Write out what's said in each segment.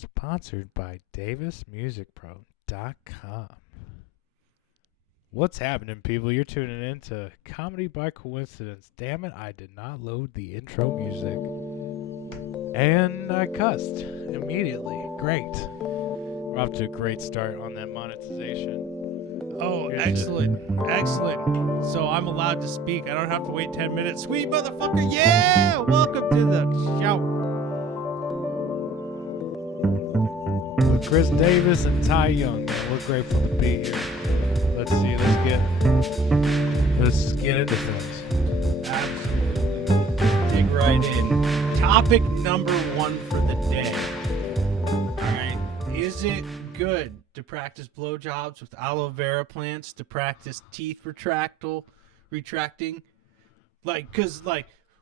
Sponsored by DavisMusicPro.com. What's happening, people? You're tuning in to Comedy by Coincidence. Damn it, I did not load the intro music. And I cussed immediately. Great. We're off to a great start on that monetization. Oh, Here's excellent. Excellent. So I'm allowed to speak. I don't have to wait 10 minutes. Sweet motherfucker. Yeah! Welcome to the show. With Chris Davis and Ty Young. Man, we're grateful to be here. Let's get into things. Absolutely. Dig right in. Topic number 1 for the day. All right. Is it good to practice blowjobs with aloe vera plants, to practice teeth retracting? Because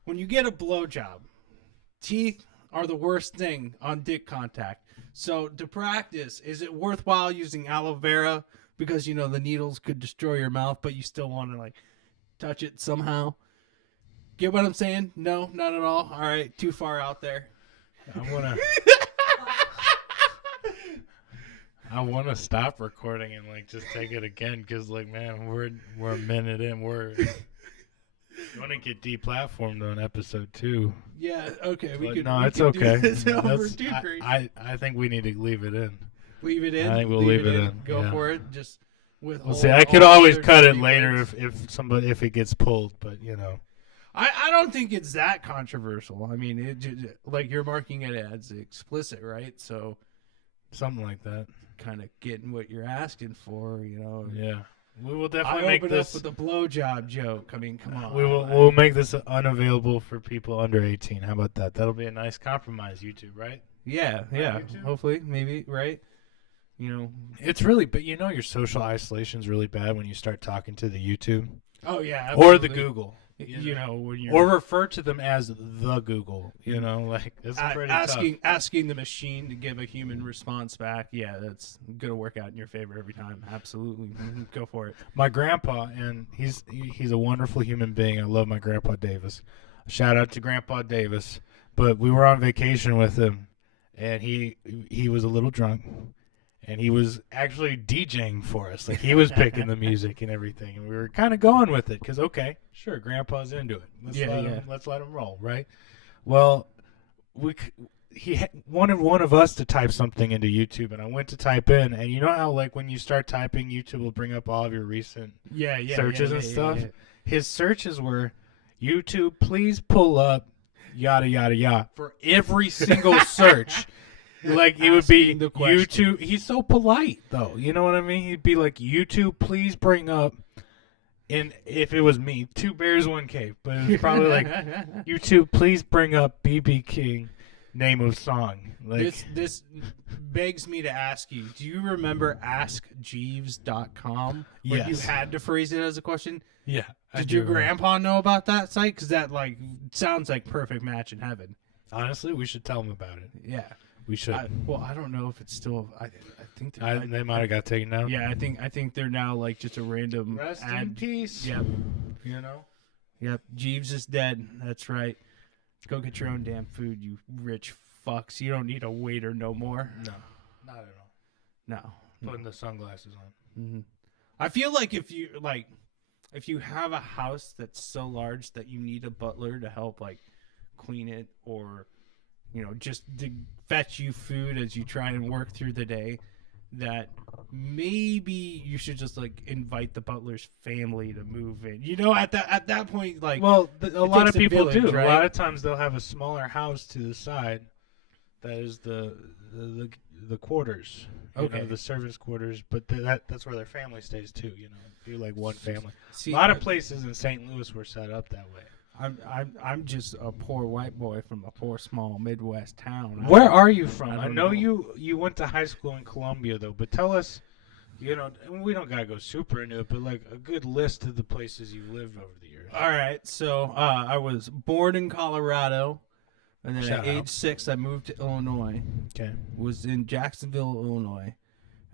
when you get a blowjob, teeth are the worst thing on dick contact. So to practice, is it worthwhile using aloe vera? Because, the needles could destroy your mouth, but you still want to, touch it somehow. Get what I'm saying? No, not at all. All right, too far out there. I want to stop recording and just take it again because man, we're a minute in. You want to get deplatformed on episode 2. Yeah, okay. It's okay. I think we need to leave it in. Leave it in. I think we'll leave it in. Go for it. Just with. We'll see. I could always cut it later if it gets pulled, but I don't think it's that controversial. I mean, you're marking it as explicit, right? So something like that. Kind of getting what you're asking for, Yeah. We will definitely make this up with a blowjob joke. I mean, come on. We'll make this unavailable for people under 18. How about that? That'll be a nice compromise, YouTube, right? Yeah. Hopefully, maybe, right? It's really, but your social isolation is really bad when you start talking to the YouTube. Oh yeah, absolutely. Or the Google. When you're or refer to them as the Google. It's pretty tough. Asking the machine to give a human response back. Yeah, that's gonna work out in your favor every time. Absolutely, go for it. My grandpa, and he's a wonderful human being. I love my grandpa Davis. Shout out to Grandpa Davis. But we were on vacation with him, and he was a little drunk. And he was actually DJing for us. He was picking the music and everything. And we were kind of going with it because, okay, sure, Grandpa's into it. Let's let him roll, right? Well, he wanted one of us to type something into YouTube. And I went to type in. And you know how, when you start typing, YouTube will bring up all of your recent searches and stuff? Yeah. His searches were, YouTube, please pull up, yada, yada, yada, for every single search. It would be YouTube. He's so polite, though. You know what I mean? He'd be like, YouTube, please bring up. And if it was me, 2 Bears, 1 Cave. But it was probably YouTube, please bring up BB King, name of song. This begs me to ask you, do you remember AskJeeves.com? Where Yes. you had to phrase it as a question? Yeah. Did your grandpa know about that site? Because that, sounds like perfect match in heaven. Honestly, we should tell him about it. Yeah. We should. I don't know if it's still. I think they might have got taken down. Yeah, I think they're now just a random. Rest ad. in peace. Yep. Yep. Jeeves is dead. That's right. Go get your own damn food, you rich fucks. You don't need a waiter no more. No, not at all. No. Putting the sunglasses on. Mm-hmm. I feel like if you have a house that's so large that you need a butler to help clean it or. Just to fetch you food as you try and work through the day, that maybe you should just invite the butler's family to move in. At that point, a lot of people village, do. Right? A lot of times they'll have a smaller house to the side. That is the quarters. Okay. The servants' quarters, but that's where their family stays too. If you one family. See, a lot of places in St. Louis were set up that way. I'm just a poor white boy from a poor small Midwest town. Where are you from? I know know. you went to high school in Columbia though, but tell us, we don't gotta go super into it, but a good list of the places you've lived over the years. All right, so I was born in Colorado, and then at age 6 I moved to Illinois. Okay. Was in Jacksonville, Illinois,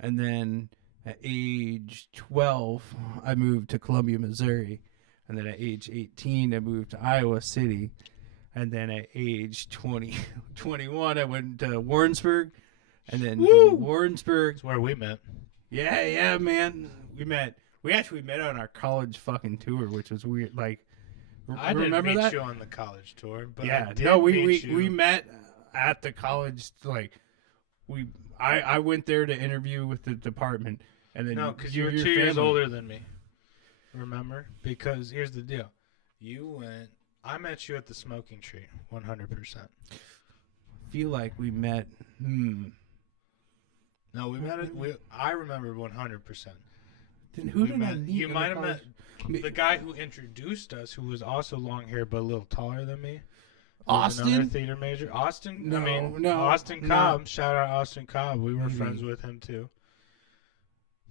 and then at age 12 I moved to Columbia, Missouri. And then at age 18, I moved to Iowa City. And then at age 21, I went to Warrensburg. and then Woo! Warrensburg. That's where we met. Yeah, man. We actually met on our college fucking tour, which was weird. Like, I didn't remember meet that? you on the college tour, but Yeah, I did no, meet we you. we met at the college. Like, I went there to interview with the department, and then No, because you you were and 2 your years family- older than me. Remember? Because here's the deal. I met you at the Smoking Tree, 100%. Feel like we met. No, we met it. I remember 100%. Then who We did I met- meet? you in the might have college? The guy who introduced us, who was also long hair but a little taller than me. Austin? Another theater major. Austin? No, Austin no. Cobb. Shout out Austin Cobb. We were Maybe. friends with him too.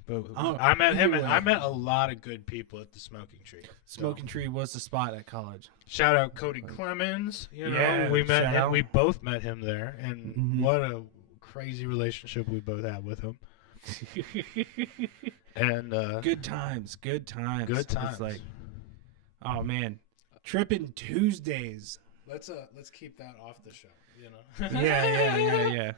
But Oh, I met him, and anyway. I met a lot of good people at the Smoking Tree. Smoking Tree was the spot at college. Shout out Cody Clemens. You know, Yeah, we met shout him. out. We both met him there, and Mhm. what a crazy relationship we both had with him. And Good times. Good It's times. like, oh man, tripping Tuesdays. let's keep that off the show. You know. Yeah.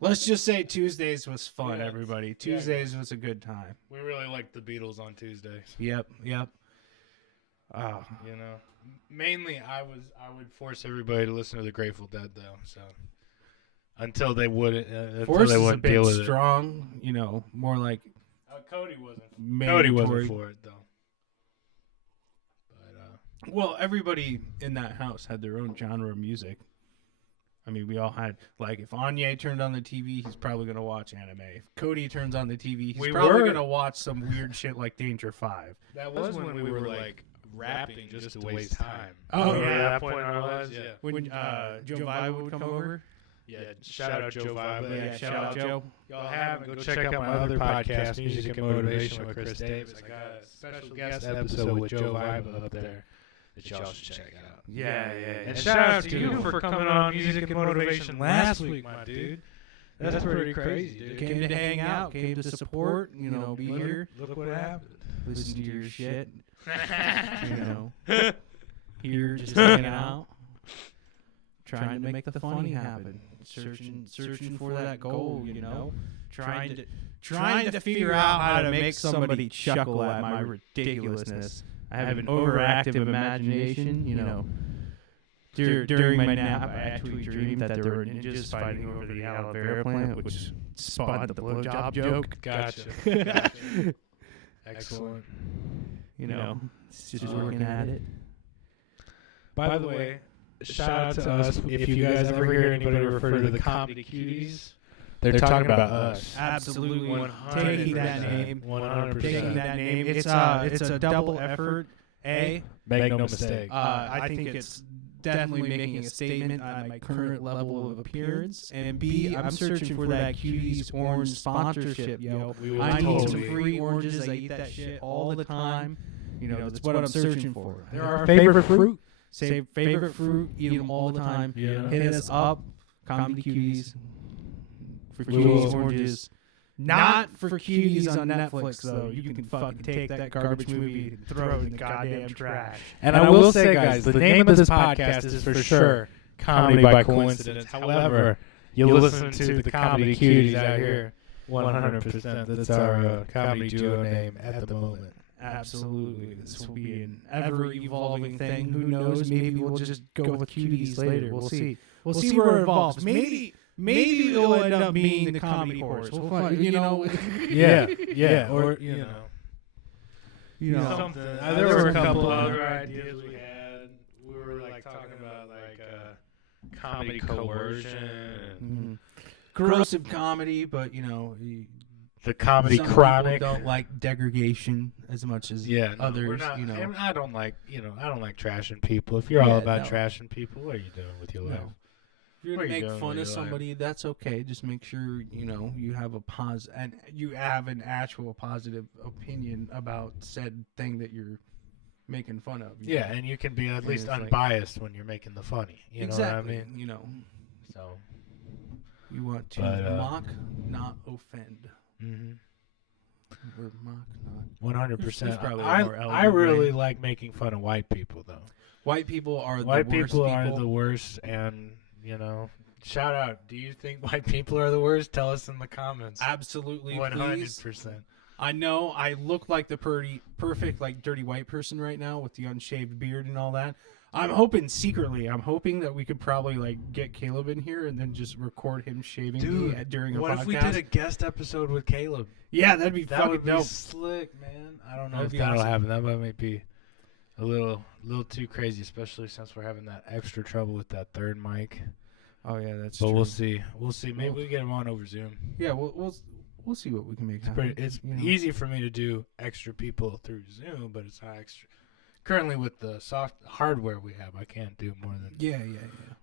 Let's just say Tuesdays was fun, Yeah, everybody. Tuesdays was a good time. We really liked the Beatles on Tuesdays. Yep. Oh, You know, mainly I would force everybody to listen to the Grateful Dead though. So until they wouldn't, Force they is a wouldn't bit deal with strong. You know, more like it. Cody wasn't. mandatory. for it though. But Well, everybody in that house had their own genre of music. I mean, we all had, like, if Anya turned on the TV, he's probably going to watch anime. If Cody turns on the TV, he's We probably were- going to watch some weird shit like Danger 5. that was when we were like rapping just to waste time. Oh, Remember yeah. that point in our lives. Yeah. When Joe Vibe would come over. Yeah. Shout out Joe Vibe. Yeah, shout out Joe. Y'all haven't, go check out my other podcast, Music and Motivation with Chris Davis. I got a special guest episode with Joe Vibe up there that y'all should check out. Yeah. And shout out to you for coming on Music and Motivation last week, my dude. That's pretty crazy, dude. Came to hang out, came to support, you know, be here, Look what happened. listen to your shit, you know, here just hanging out, trying to make the funny happen, searching for that goal, you know, trying to figure out how to make somebody chuckle at my ridiculousness. I have an overactive imagination, you know. During my nap, I actually dreamed that there were ninjas fighting over the aloe vera plant, which spawned the blowjob joke. Gotcha. Excellent. You know, it's just working at it. By the way, shout out to us. If you guys ever hear anybody refer to the comedy cuties, they're talking about us. Absolutely 100%. taking that name. 100%. Taking that name. It's a double effort. Make no mistake. I think it's definitely making a statement on my current level of appearance. And B, I'm searching for that Cuties orange sponsorship, yo. We will I need some totally- free oranges. I eat that shit all the time. You know, that's what I'm searching for. They're our favorite fruit. Say favorite fruit, eat them all the time. Yeah. Hit us up, Comedy Cuties, for We will. Cuties oranges. Not for Cuties on Netflix, though. You can fucking take that garbage movie and throw it in the goddamn trash. And I will say, guys, the name of this podcast is for sure Comedy by Coincidence. However, you listen to the Comedy Cuties out here. 100%. That's our comedy duo name at the moment. Absolutely. This will be an ever-evolving thing. Who knows? Maybe we'll just go with Cuties later. We'll see. We'll see where it evolves. Maybe it'll end up being the Comedy Horse. We'll find, you know. Yeah. Or, you know. Something. There were a couple other ideas we had. We were like talking about like comedy coercion. Corrosive comedy, but you know, The comedy some chronic. people don't like degradation as much as others. we're not, you know, and I don't like trashing people. If you're all Yeah, about no. trashing people, what are you doing with your life? No. If you're What gonna are you make doing fun with of your life? somebody, that's okay. Just make sure you know you have an actual positive opinion about said thing that you're making fun of. you Yeah, know? and you can be at And least it's like- unbiased when you're making the funny. You exactly. know what I mean? You know, So. you want to But, mock, not offend. Mhm. Or mock, not. 100%. There's probably I more I elegant really way. like making fun of white people though. White people are White the worst people are the worst, and shout out. Do you think white people are the worst? Tell us in the comments. Absolutely, 100%. please. I know I look like the perfect, like, dirty white person right now with the unshaved beard and all that. I'm hoping that we could probably, like, get Caleb in here and then just record him shaving me during a podcast. What if we did a guest episode with Caleb? Yeah, that'd be That fucking would be dope. slick, man. I don't know That'd if be that'll awesome. happen. That might be a little too crazy, especially since we're having that extra trouble with that third mic. Oh yeah, that's But true. we'll see. We'll see. Maybe we get him on over Zoom. Yeah, we'll see what we can make happen. It's you know? easy for me to do extra people through Zoom, but it's not extra. Currently, with the soft hardware we have, I can't do more than Yeah.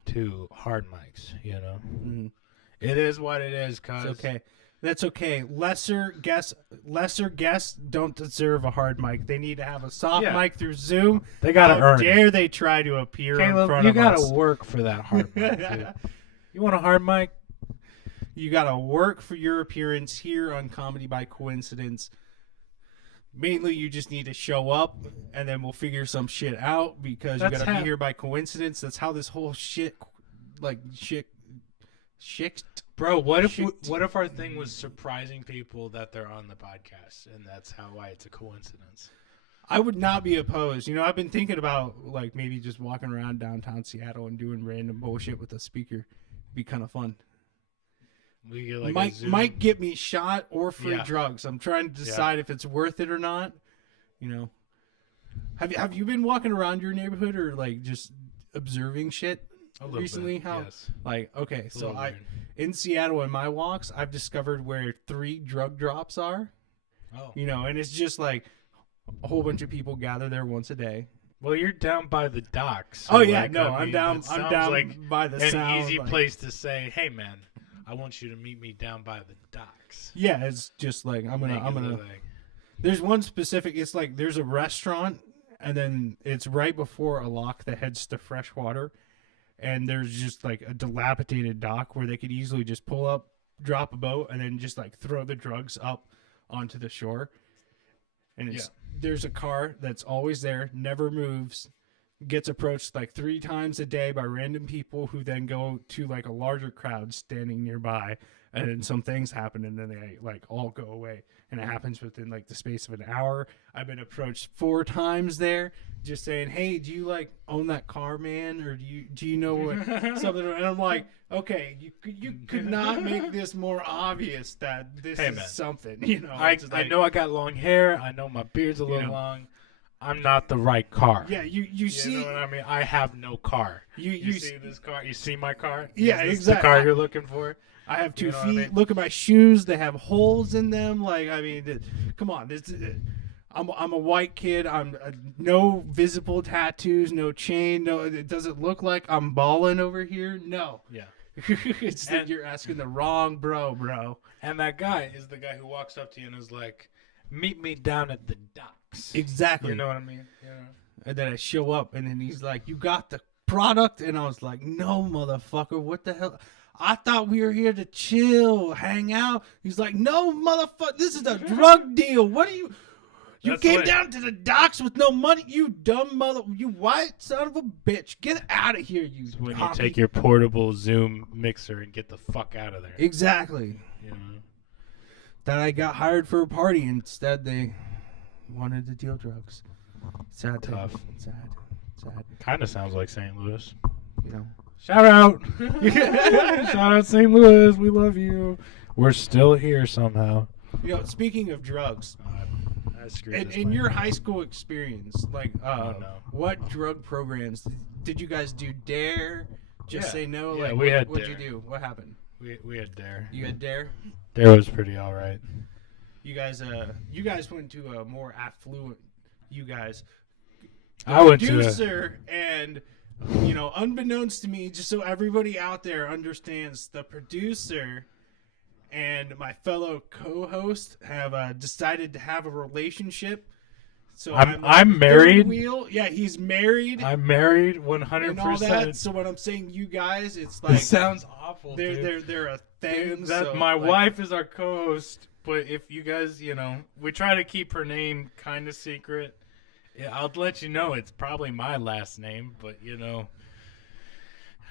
2 hard mics. You know, Mhm. it is what it is. Cause It's okay. That's okay. Lesser guests don't deserve a hard mic. They need to have a soft Yeah. mic through Zoom. they gotta How earn it. dare they try to appear in Caleb, front you of gotta us? work for that hard mic. Dude. You want a hard mic? You gotta work for your appearance here on Comedy by Coincidence. Mainly, you just need to show up, and then we'll figure some shit out because you That's gotta how- be here by coincidence. That's how this whole shit. Bro, what if Shit. what if our thing was surprising people that they're on the podcast, and that's why it's a coincidence? I would not be opposed. You know, I've been thinking about like maybe just walking around downtown Seattle and doing random bullshit with a speaker. It'd be kind of fun. We get like a might Zoom. might get me shot or free Yeah. drugs. I'm trying to decide if it's worth it or not. You know, have you been walking around your neighborhood or like just observing shit A little recently? bit, How yes. like okay, A so little weird. in Seattle in my walks, I've discovered where 3 drug drops are. Oh. You know, and it's just like a whole bunch of people gather there once a day. Well, you're down by the docks. Oh yeah, like, no, I I'm mean, down. that I'm sounds down like by the an sound. easy like- place to say, "Hey, man, I want you to meet me down by the docks." Yeah, it's just like I'm Make it gonna. look like- There's one specific. It's like there's a restaurant, and then it's right before a lock that heads to freshwater, and there's just like a dilapidated dock where they could easily just pull up, drop a boat, and then just like throw the drugs up onto the shore. And it's there's a car that's always there, never moves, gets approached like 3 times a day by random people who then go to like a larger crowd standing nearby, and then some things happen and then they like all go away, and it happens within like the space of an hour. I've been approached 4 times there just saying, hey, do you like own that car, man, or do you know what something, and I'm like, okay, you could not make this more obvious that this Hey, is man. something, you know. I It's like- know I got long hair. I know my beard's a little know. long. I'm not the right car. yeah, you You see know what I mean? I have no car. you You see this car? You see my car? Yeah, Is this exact- the car you're looking for? I have 2 You know what feet. I mean? Look at my shoes; they have holes in them. Like, I mean, come on. I'm a white kid. I'm no visible tattoos, no chain. No, it doesn't look like I'm balling over here. No, Yeah. it's that And- you're asking the wrong bro. And that guy is the guy who walks up to you and is like, "Meet me down at the docks." Exactly. You know what I mean? Yeah. And then I show up, and then he's like, "You got the product?" And I was like, "No, motherfucker. What the hell? I thought we were here to chill, hang out." He's like, "No, motherfucker. This is a drug deal. What are you? You That's came lit. down to the docks with no money. You dumb mother. You white son of a bitch. Get out of here, you." When you cocky-" take your portable Zoom mixer and get the fuck out of there. Exactly. You know? That I got hired for a party. Instead, they wanted to deal drugs. Sad. thing. Tough. Sad. Kind of sounds like St. Louis. You know. Shout out. Shout out St. Louis. We love you. We're still here somehow. You know. Speaking of drugs. I screwed this In mic. your high school experience, like, no. what drug programs did you guys do? Dare? Just Yeah. say no? Yeah, like, we had what'd you Dare. do? What happened? We had Dare. You had Dare? Dare was pretty all right. You guys went to a more affluent. You guys. I went to a, Producer and, you know, unbeknownst to me, just so everybody out there understands, the producer and my fellow co-host have decided to have a relationship. So I'm like the third married. Wheel. Yeah, he's married. I'm married and all that. 100%. So when I'm saying you guys, it's It like sounds awful. they're a thing. That so, my like, wife is our co-host, but if you guys, we try to keep her name kind of secret. Yeah, I'll let you know it's probably my last name, but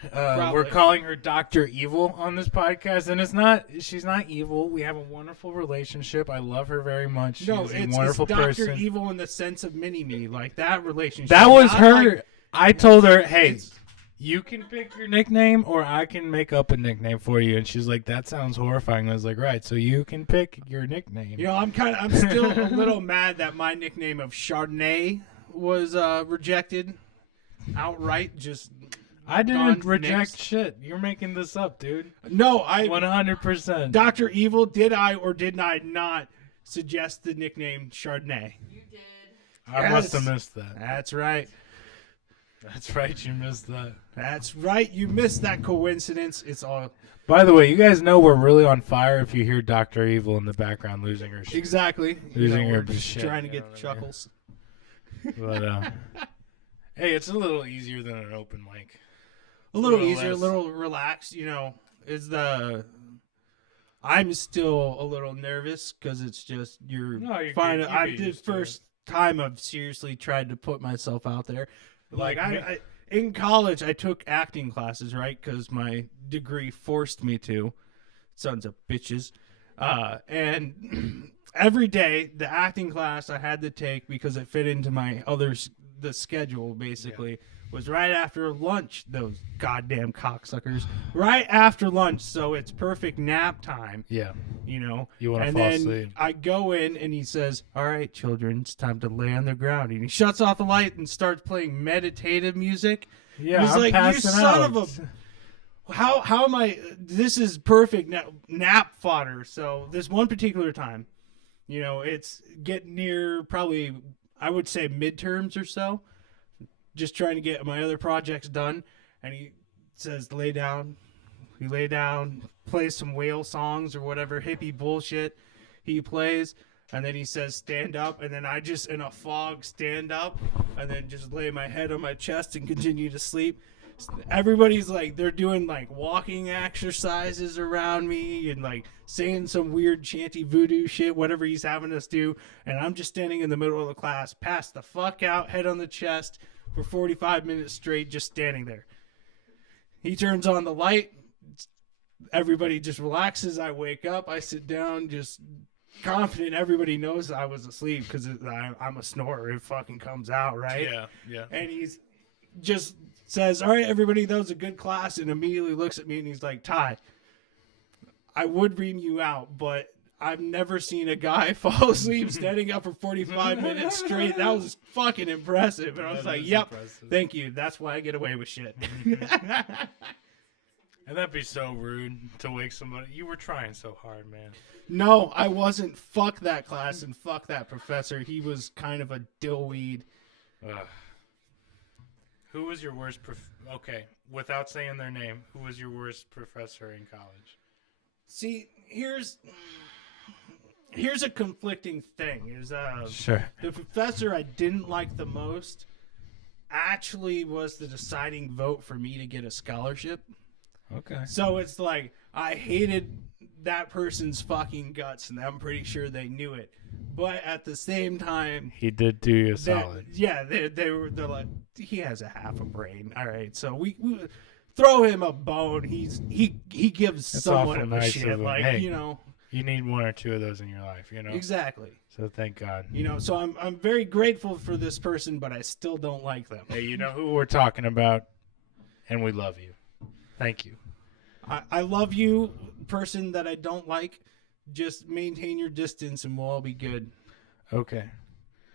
We're Probably. calling her Dr. Evil on this podcast, and she's not evil. We have a wonderful relationship. I love her very much. She's No, a it's wonderful Dr. person. Evil in the sense of Mini-Me, like that relationship. That was Not her. like- I told her, hey, it's- you can pick your nickname or I can make up a nickname for you. And she's like, that sounds horrifying. I was like, right, so you can pick your nickname. You know, I'm still a little mad that my nickname of Chardonnay was rejected outright. Just I didn't gone reject nixed. shit. You're making this up, dude. No, I 100%. Dr. Evil, did I or did I not suggest the nickname Chardonnay? You did. I must have Yes. missed that. That's right. That's right, you missed that. That's right. You missed that coincidence. It's all By the way, you guys know we're really on fire if you hear Dr. Evil in the background losing her shit. exactly. Losing we're her just shit, trying to you know get what I mean? chuckles. But, hey, it's a little easier than an open mic. A little little easier, a less. little relaxed. You know, I'm still a little nervous because it's just No, you're fine. good. You I'm get the used to it. first time I've seriously tried to put myself out there. Like Like me. I in college, I took acting classes, right? Because my degree forced me to. Sons of bitches. And every day, the acting class I had to take because it fit into my the schedule basically was right after lunch. Those goddamn cocksuckers! Right after lunch, so it's perfect nap time. Yeah, You know, you want to and fall then asleep. I go in and he says, "All right, children, it's time to lay on the ground." And he shuts off the light and starts playing meditative music. Yeah, He's I'm like, "You passing son out. of a how am I? This is perfect nap fodder." So this one particular time, you know, it's getting near probably I would say midterms or so. Just trying to get my other projects done, and he says, "Lay down." We lay down, plays some whale songs or whatever hippie bullshit he plays, and then he says, "Stand up," and then I just in a fog stand up, and then just lay my head on my chest and continue to sleep. Everybody's like, they're doing like walking exercises around me and like saying some weird chanty voodoo shit, whatever he's having us do, and I'm just standing in the middle of the class, passed the fuck out, head on the chest for 45 minutes straight, just standing there. He turns on the light. Everybody just relaxes. I wake up. I sit down, just confident. Everybody knows I was asleep because I'm a snorer. It fucking comes out, right? Yeah. And he's just says, "All right, everybody, that was a good class," and immediately looks at me and he's like, "Ty, I would ream you out, but I've never seen a guy fall asleep standing up for 45 minutes straight. That was fucking impressive." And I was That like, is "Yep, impressive. thank you. That's why I get away with shit." And that'd be so rude to wake somebody. You were trying so hard, man. No, I wasn't. Fuck that class and fuck that professor. He was kind of a dillweed. Ugh. Who was your worst okay, without saying their name, who was your worst professor in college? See, here's a conflicting thing. Is Sure. the professor I didn't like the most actually was the deciding vote for me to get a scholarship. Okay. So it's like I hated that person's fucking guts, and I'm pretty sure they knew it. But at the same time, He did do you a They're- solid. Yeah, they're like, he has a half a brain. All right, so we throw him a bone. He gives That's somewhat awful of a nice shit. of him. Like, Hey. you know, You need one or two of those in your life, you know? exactly. So thank God. You know, so I'm very grateful for this person, but I still don't like them. Hey, you know who we're talking about, and we love you. Thank you. I love you, person that I don't like. Just maintain your distance, and we'll all be good. Okay.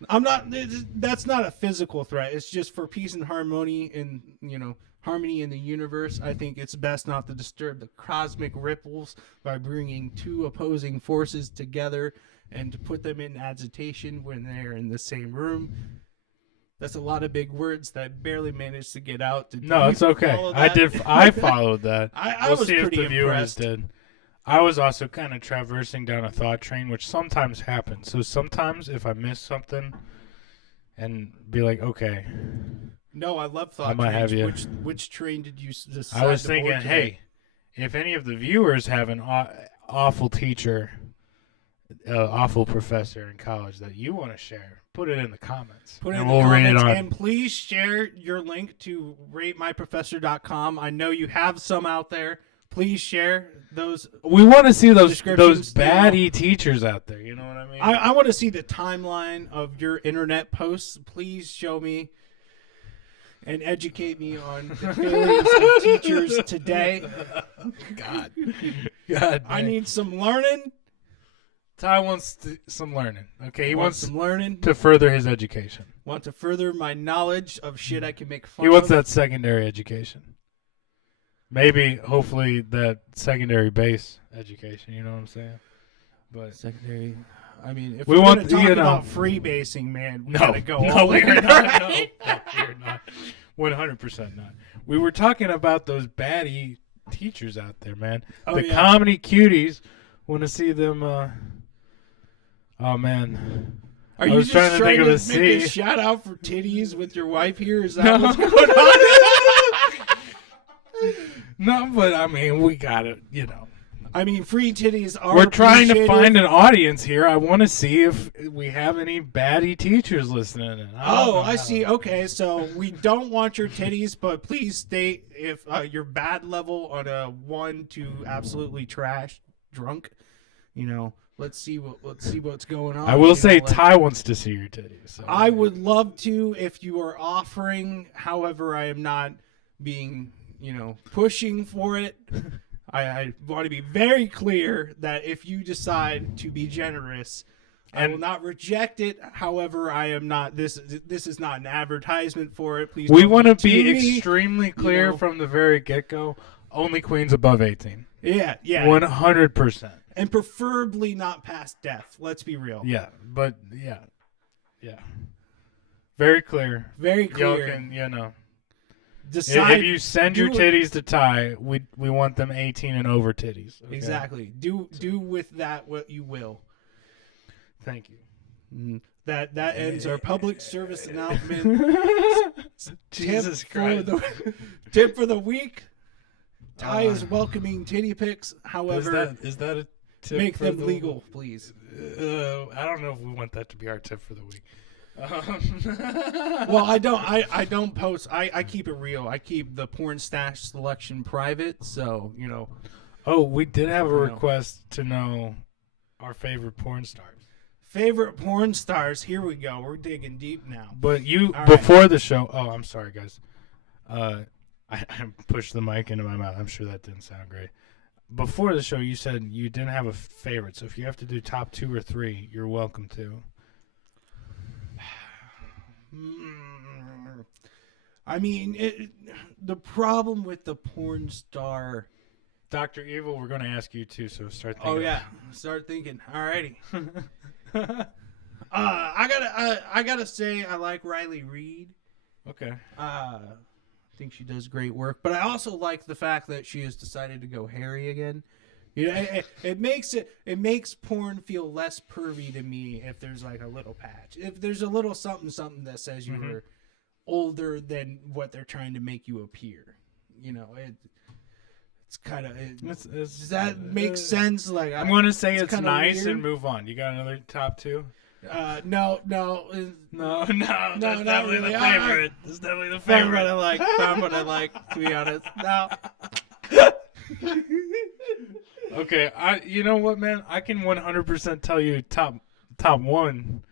I'm not. That's not a physical threat. It's just for peace and harmony, and harmony in the universe. I think it's best not to disturb the cosmic ripples by bringing two opposing forces together and to put them in agitation when they're in the same room. That's a lot of big words that I barely managed to get out. Did No, you it's okay. follow I that? did. I followed that. I We'll was see if pretty the viewers impressed. did. I was also kind of traversing down a thought train, which sometimes happens. So sometimes if I miss something, and be like, okay, No, I love thought I might have trains. you. Which train did you decide I was to board thinking, today? hey, if any of the viewers have an awful teacher awful professor in college that you want to share, put it in the comments. Put it and in we'll the read it comments, on. and please share your link to ratemyprofessor.com. I know you have some out there. Please share those. We want to see those descriptions, baddie teachers out there. You know what I mean? I want to see the timeline of your internet posts. Please show me and educate me on the failings of teachers today. God, I need some learning. Ty wants some learning. Okay, he wants some learning to further his education. Want to further my knowledge of shit I can make fun He wants of. that secondary education. Maybe, hopefully, that secondary base education. You know what I'm saying? But Secondary. I mean, if we we're want going to talk you know, about freebasing, man, we no, gotta go. no, all we're in. not. No, we're not. 100% not. We were talking about those baddie teachers out there, man. Oh, the yeah. comedy cuties. Want to see them? Oh man. Are I you was just trying to think of a make C. a shout out for titties with your wife here? Is that No. what's going on? No, but I mean, we got it. You know, I mean, free titties are. we're trying to appreciated. find an audience here. I want to see if we have any baddie teachers listening. And I see. Okay, so we don't want your titties, but please state if your bad level on a 1 to absolutely trash drunk. You know, let's see what's going on. I will you say know, like- Ty wants to see your titties. So. I would love to if you are offering. However, I am not being, pushing for it. I want to be very clear that if you decide to be generous, I will not reject it. However, I am not. This is not an advertisement for it. Please. We don't want to to be me. extremely clear know. from the very get-go. Only queens above 18. Yeah, 100%. and preferably not past death. Let's be real. Yeah, but yeah. Very clear. Very Y'all clear. can, Decide. if you send your do it- titties to Ty, we want them 18 and over titties. Okay? Exactly. Do with that what you will. Thank you. That ends our public service announcement. Jesus Tip Christ. Tip for the week. Ty is welcoming titty pics. However, Is that a tip make for them the- legal, please. I don't know if we want that to be our tip for the week. Well, I don't post. I keep it real. I keep the porn stash selection private. So Oh, we did have a know. request to know our favorite porn stars. favorite porn stars. Here we go. We're digging deep now. But you, All right. before the show, oh, I'm sorry, guys. I pushed the mic into my mouth. I'm sure that didn't sound great. Before the show, you said you didn't have a favorite. So if you have to do top 2 or 3, you're welcome to. I mean, the problem with the porn star. Dr. Evil, we're going to ask you too, so start thinking. Oh yeah, start thinking. Alrighty. I gotta say I like Riley Reid. Okay. I think she does great work, but I also like the fact that she has decided to go hairy again. It makes porn feel less pervy to me if there's like a little patch. If there's a little something that says you were older than what they're trying to make you appear. It's kind of. Does that make sense? Like I'm going to say it's kinda nice weird. and move on. You got another top 2? No. No, that's not definitely really. the favorite. That's definitely the Found what favorite. I like. Found what I like. To be honest, no. Okay, you know what, man? I can 100% tell you top 1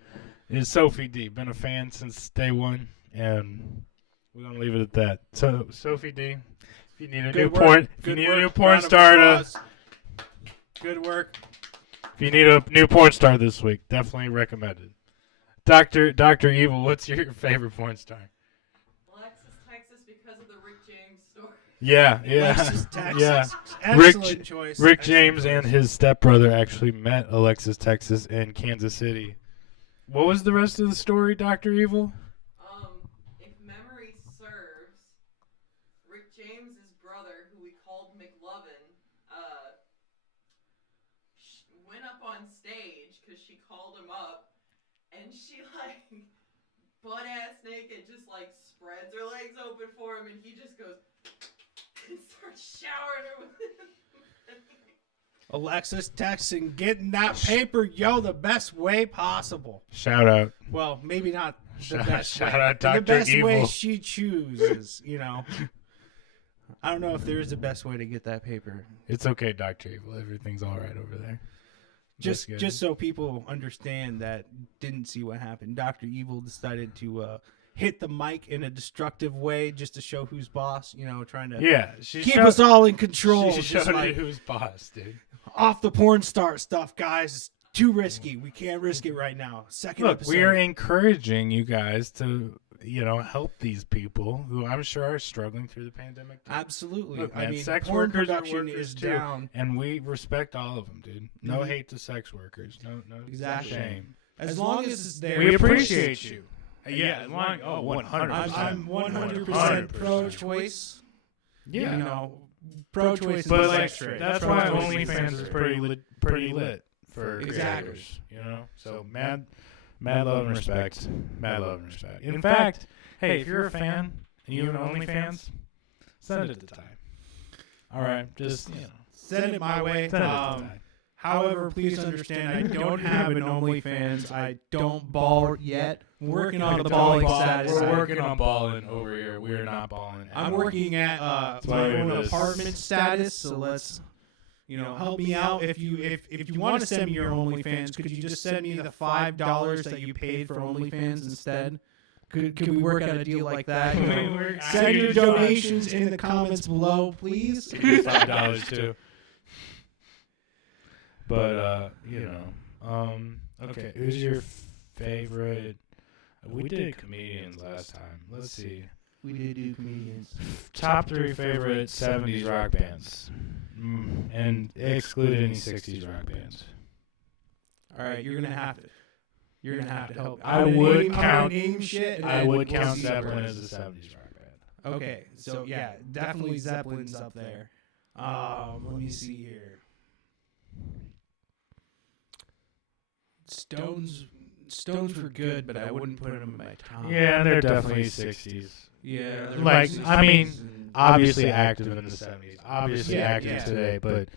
is Sophie D. Been a fan since day one, and we're gonna leave it at that. So Sophie D, if you need a new porn star Good work. if you need a new porn star this week, definitely recommended. Dr. Evil, what's your favorite porn star? Alexis, Texas, because of the Rick James story. Yeah, Alexis, Texas. yeah. Excellent choice. Rick Excellent James choice. and his stepbrother actually met Alexis, Texas, in Kansas City. What was the rest of the story, Dr. Evil? If memory serves, Rick James's brother, who we called McLovin, went up on stage because she called him up, and she butt ass naked, just spreads her legs open for him, and he just goes and starts showering her with. Alexis texting, getting that paper, the best way possible. Shout out. Well, maybe not the Shout- best shout way. out The Dr. best way Evil. she chooses, I don't know if there is a best way to get that paper. It's okay, Dr. Evil. Everything's all right over there. Just good. just so people understand that didn't see what happened. Dr. Evil decided to hit the mic in a destructive way just to show who's boss, trying to Yeah, she keep showed- us all in control. She Just showed like, you who's boss, dude. off the porn star stuff, guys. It's too risky. We can't risk it right now. Second Look, episode. we are encouraging you guys to, help these people who I'm sure are struggling through the pandemic. too. Absolutely. Look, I man, mean, sex porn workers are production workers is too. down. And we respect all of them, dude. No Mhm. hate to sex workers. No Exactly. shame. As long as it's there. We appreciate you. Yeah, as long 100%. I'm 100% pro-choice. Yeah. Pro-choice. But is like, sex trade. that's why Pro-choice OnlyFans is pretty lit for Exactly. creators, So mad love and respect. Mad love and respect. In fact, hey, if you're a fan and you have an OnlyFans, send it to Ty. All right, just Send it my way. send it to Ty. However, please understand, I don't have an OnlyFans. I don't ball yet. Working on the balling status. We're working on balling over here. We're not balling. I'm working at why my we own have this. apartment status, so let's help me out. If you want to send me your OnlyFans, could you just send me the $5 that you paid for OnlyFans instead? Could we work out a deal like that? Send your donations in the comments below, please. $5 too. But okay. Who's your favorite? We did comedians last time. Let's see. We did do comedians. Top 3 favorite 70s rock bands, and exclude any 60s rock bands. All right, you're gonna have to help. I I'm would gonna count- name shit. And I then would we'll count see Zeppelin first. as a 70s rock band. Okay, so yeah, definitely Zeppelin's up there. Let me see here. Stones were good, but I wouldn't put them in my top. Yeah, they're definitely 60s. Yeah, they're Like, I mean, 60s and- Obviously active in the 70s. Obviously Yeah, active yeah. today, but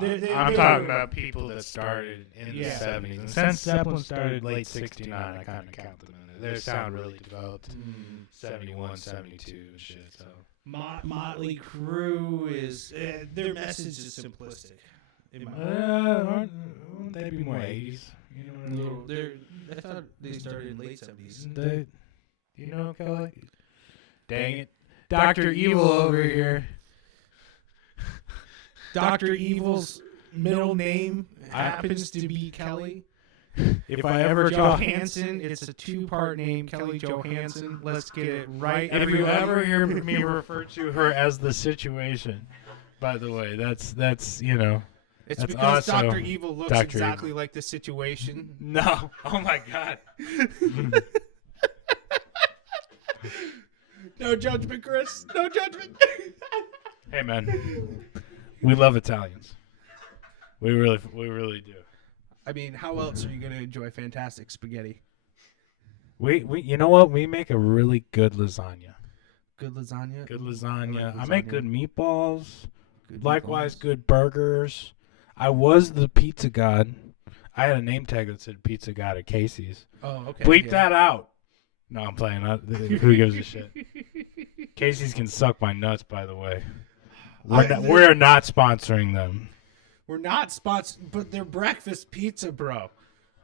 they I'm talking were- about people that started in the Yeah. 70s. And since Zeppelin started late 69, I kind of count them in there. Their sound really developed 71, 72 and shit. So Motley Crue is their message is simplistic. In my wouldn't they be more 80s? You know what I mean? I thought they started in late 70s. Isn't they? You know, Kelly? Dang it. Dr. Evil over here. Dr. Evil's middle name happens to be Kelly. If I ever Johansson, it's a 2-part name, Kelly Johansson. Let's get it right. If you ever hear me refer to her as the situation, by the way, that's it's that's because also Dr. Evil looks Dr. exactly like the situation. no. Oh my God. No judgment, Chris. No judgment. Hey man, we love Italians. We really do. I mean, how else are you going to enjoy fantastic spaghetti? We you know what? We make a really good lasagna. Good lasagna. Good lasagna. I like I make lasagna. good meatballs. Good Likewise, meatballs. good burgers. I was the pizza god. I had a name tag that said pizza god at Casey's. Oh, okay. Bleep yeah. that out. No, I'm playing. Who gives a shit? Casey's can suck my nuts, by the way. We're not sponsoring them. We're not sponsored, but they're breakfast pizza, bro.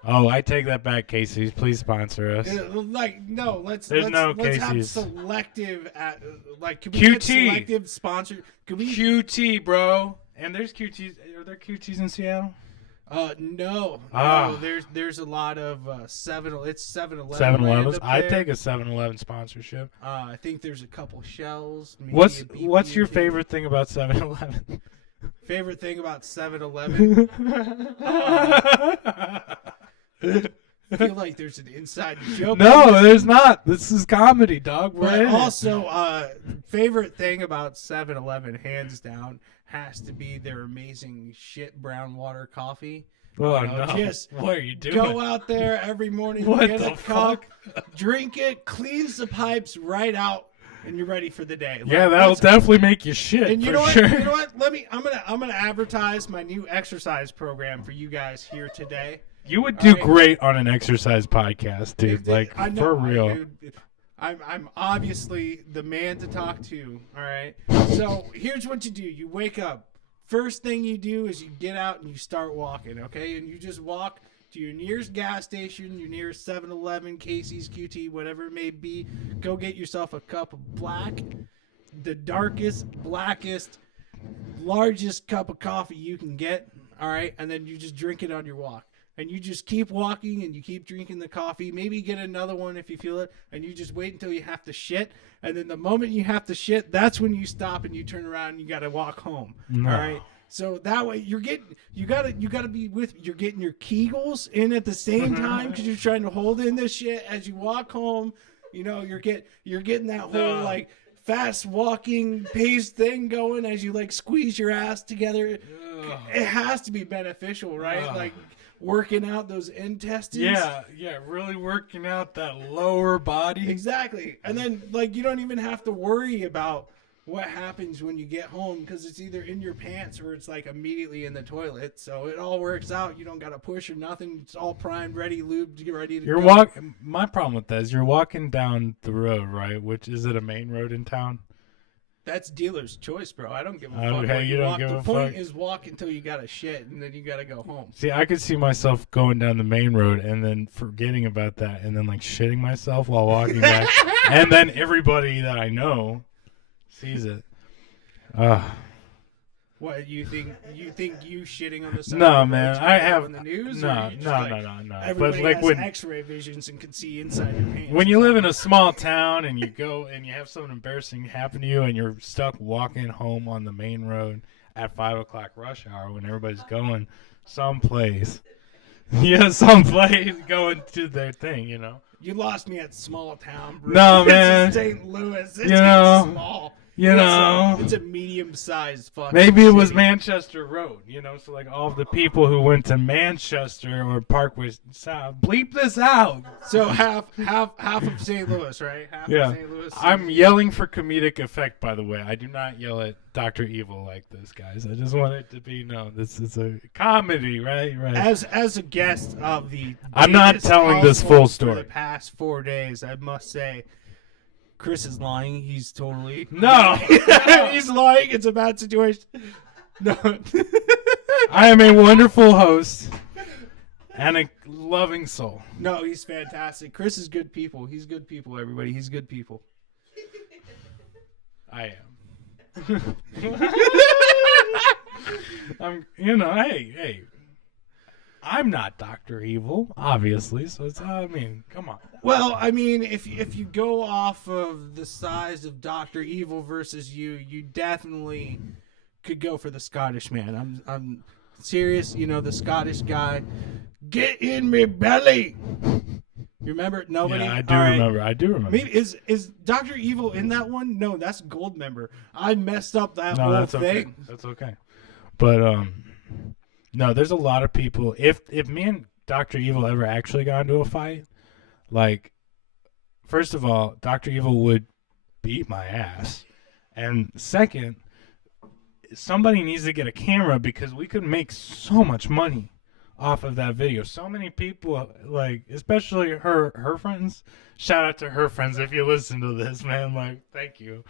Oh, I take that back, Casey's. Please sponsor us. No, let's There's no let's have Casey's. selective can we get QT. selective sponsor? Can we QT, bro. And there's QTs. Are there QTs in Seattle? no. Ah. No, there's a lot of 7-Eleven. 7-Elevens. I'd take a 7-Eleven sponsorship. I think there's a couple Shells. Maybe What's a your BB&T. favorite thing about 7-Eleven? Favorite thing about 7-Eleven? I feel like there's an inside joke. No, there's not. This is comedy, dog. We're But in it. also, favorite thing about 7-Eleven, hands down, has to be their amazing shit brown water coffee. Oh, know, no. just What are you doing? Go out there every morning, What get the a cup, drink it, cleans the pipes right out. and you're ready for the day. Like, Yeah, that'll let's- definitely make you shit. And you for know what? sure. You know what? I'm gonna advertise my new exercise program for you guys here today. You would do Alright. great on an exercise podcast, dude. If- Like I know, for real. I'm obviously the man to talk to. All right. So here's what you do: you wake up. First thing you do is you get out and you start walking. Okay, and you just walk to your nearest gas station, your nearest 7-Eleven, Casey's, QT, whatever it may be. Go get yourself a cup of black, the darkest, blackest, largest cup of coffee you can get. All right, and then you just drink it on your walk. And you just keep walking and you keep drinking the coffee. Maybe get another one if you feel it. And you just wait until you have to shit. And then the moment you have to shit, that's when you stop and you turn around and you got to walk home. No. All right. So that way you're getting, you gotta be with, you're getting your Kegels in at the same time because you're trying to hold in this shit as you walk home. You know, you're getting that whole like fast walking pace thing going as you like squeeze your ass together. It has to be beneficial, right? Ugh. Like working out those intestines. Yeah, really working out that lower body. Exactly. And then like you don't even have to worry about what happens when you get home because it's either in your pants or it's like immediately in the toilet. So it all works out. You don't got to push or nothing. It's all primed, ready, lubed, get ready to You're go. walking. My problem with that is you're walking down the road, right? Which is it a main road in town? That's dealer's choice, bro. I don't give a fuck. Okay, where you don't walk. give the a point fuck. is walk until you got to shit and then you got to go home. See, I could see myself going down the main road and then forgetting about that and then like shitting myself while walking back, and then everybody that I know sees it. What you think? You shitting on the side? No, of the road man, to I go have on the news. no. or you just like, But Everybody like has when X-ray visions and can see inside your pants. when you live in a small town and you go and you have something embarrassing happen to you and you're stuck walking home on the main road at 5:00 rush hour when everybody's going someplace, someplace going to their thing, you know. You lost me at small town, bro. No, This is man. St. Louis. It's You know. small. You know. It's a medium-sized fucking Maybe it was city. Manchester Road, so like all the people who went to Manchester or Parkway South, bleep this out. So half of St. Louis, right? Half Yeah. of St. Louis. I'm yelling for comedic effect, by the way. I do not yell at Dr. Evil like this, guys. I just want it to be known. This is a comedy, right? Right. As a guest of the I'm not Davis telling this household full for story. the past 4 days, I must say, Chris is lying. He's totally No. he's lying. It's a bad situation. No. I am a wonderful host and a loving soul. No, he's fantastic. Chris is good people. He's good people, everybody. He's good people. I am. Hey. I'm not Dr. Evil, obviously, so it's, come on. Well, I mean, if you go off of the size of Dr. Evil versus you definitely could go for the Scottish man. I'm serious, the Scottish guy. Get in me belly. You remember? Nobody? Yeah, I do All right. remember. I do remember. Maybe is Dr. Evil in that one? No, that's Goldmember. I messed up that No, whole that's okay. thing. That's okay. But no, there's a lot of people. If me and Dr. Evil ever actually got into a fight, like, first of all, Dr. Evil would beat my ass, and second, somebody needs to get a camera because we could make so much money off of that video. So many people, like, especially her friends. Shout out to her friends if you listen to this, man. Like, thank you.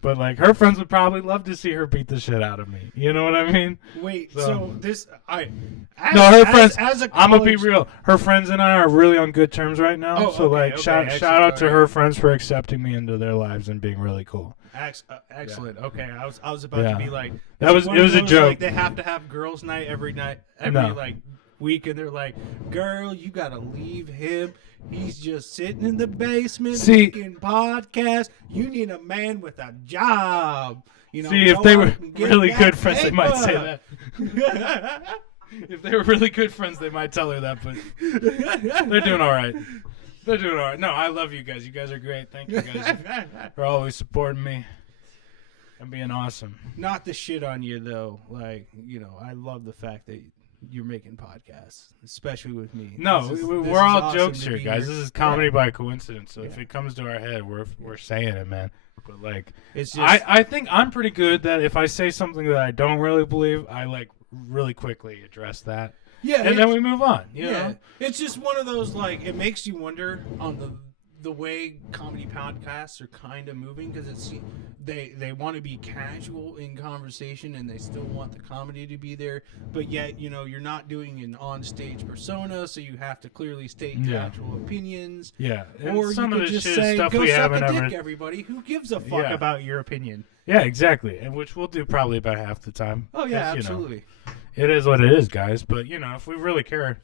But like her friends would probably love to see her beat the shit out of me. You know what I mean? Wait, So- so this Her friends. as a I'm gonna be college- real. Her friends and I are really on good terms right now. Oh, so okay, like, okay, shout excellent, out to okay. her friends for accepting me into their lives and being really cool. Excellent. Okay, I was about Yeah. to be like, That was- one it of was a those, joke. Like, they have to have girls' night every No. like week, and they're like, "Girl, you gotta leave him. He's just sitting in the basement See- making podcasts. You need a man with a job." See, if go they out were and get really that good friends, they might say paper. that. If they were really good friends, they might tell her that. But they're doing all right. They're doing all right. No, I love you guys. You guys are great. Thank you guys for always supporting me and being awesome. Not to shit on you though, like I love the fact that you're making podcasts, especially with me. No, This is we're all awesome jokes to here, be guys. This is comedy by coincidence. So if Yeah. it comes to our head, we're saying it, man. But like, It's just I think I'm pretty good that if I say something that I don't really believe, I like really quickly address that, yeah, and then we move on. You know? It's just one of those like it makes you wonder on the way comedy podcasts are kind of moving because it's they want to be casual in conversation and they still want the comedy to be there, but yet you're not doing an on-stage persona, so you have to clearly state your Yeah. actual opinions. Yeah, and Or some you of could this just shit is say, stuff "Go we suck haven't a ever. dick, everybody. Who gives a fuck Yeah. about your opinion?" Yeah, exactly, and which we'll do probably about half the time. Oh yeah, 'cause, absolutely. It is what it is, guys. But if we really care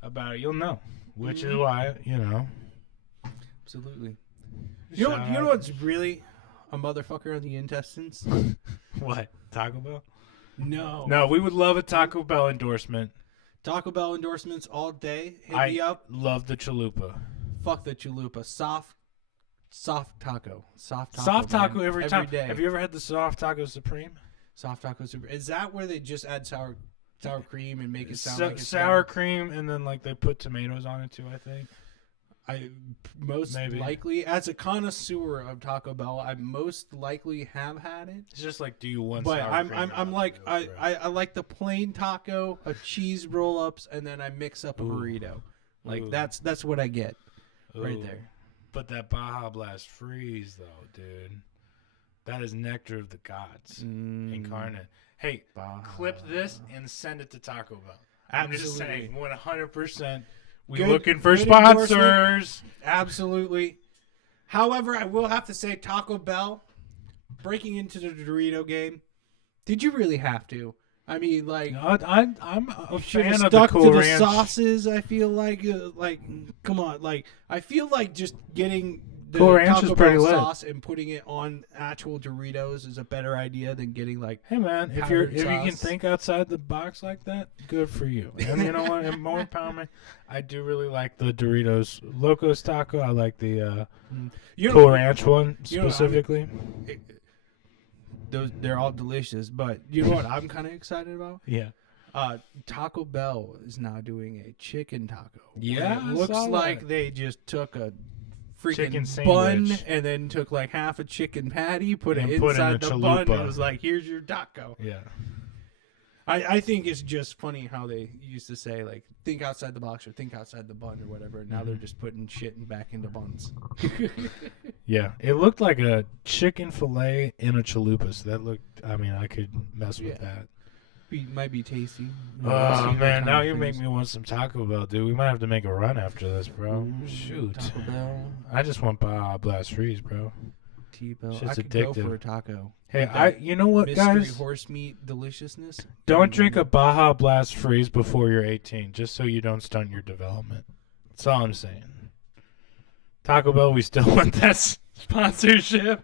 about it, you'll know. Which is why, Absolutely. You know shout you know out- what's really a motherfucker on the intestines? what Taco Bell? No. No, we would love a Taco Bell endorsement. Taco Bell endorsements all day. Hit I me up. love the chalupa. Fuck the chalupa. Soft taco. Soft taco. Soft taco man. every time. day. Have you ever had the soft taco supreme? Soft taco super. Is that where they just add sour cream and make it sound So- like it's sour cream, and then like they put tomatoes on it too. I think. I most Maybe. likely, as a connoisseur of Taco Bell, I most likely have had it. It's just like, do you want? But sour I'm cream I'm, or I'm not? like Go for it. I like the plain taco, a cheese roll ups, and then I mix up a Ooh. burrito. Like Ooh. that's what I get right Ooh. there. But that Baja Blast freeze, though, dude, that is nectar of the gods incarnate. Hey, clip this and send it to Taco Bell. I'm just Absolutely. saying, 100%. We Good- looking for good endorsement. sponsors. Absolutely. However, I will have to say Taco Bell breaking into the Dorito game. Did you really have to? I mean, like, No, I'm a should have fan of the stuck Cool to the Ranch. sauces. I feel like, come on, like, I feel like just getting the Cool Ranch Taco is pretty Bell lit. sauce and putting it on actual Doritos is a better idea than getting like. Hey man, if Powdered you can sauce. think outside the box like that, good for you. And you know what? And more empowerment. I do really like the Doritos Locos Taco. I like the You know, Cool Ranch one you know, I mean- specifically. they're all delicious, but you know what I'm kind of excited about? Yeah. Taco Bell is now doing a chicken taco. Yeah, And I it looks saw like that. they just took a Chicken freaking bun sandwich. and then took like half a chicken patty, put And it put in inside a the bun, chalupa. and was like, "Here's your taco." Yeah. I think it's just funny how they used to say like, "Think outside the box" or "Think outside the bun" or whatever. And now they're just putting shit back into buns. Yeah. It looked like a chicken fillet in a chalupa. So that looked. I mean, I could mess with Yeah. that. Might be tasty. Oh man, now you make me want some Taco Bell, dude. We might have to make a run after this, bro. Ooh, Shoot. Taco Bell, I just want Baja Blast freeze, bro. T-Bell. Shit's I could go addictive. for a taco. Hey, Like you know what, mystery guys? horse meat deliciousness. Don't drink a Baja Blast freeze before you're 18, just so you don't stunt your development. That's all I'm saying. Taco Bell, we still want that sponsorship.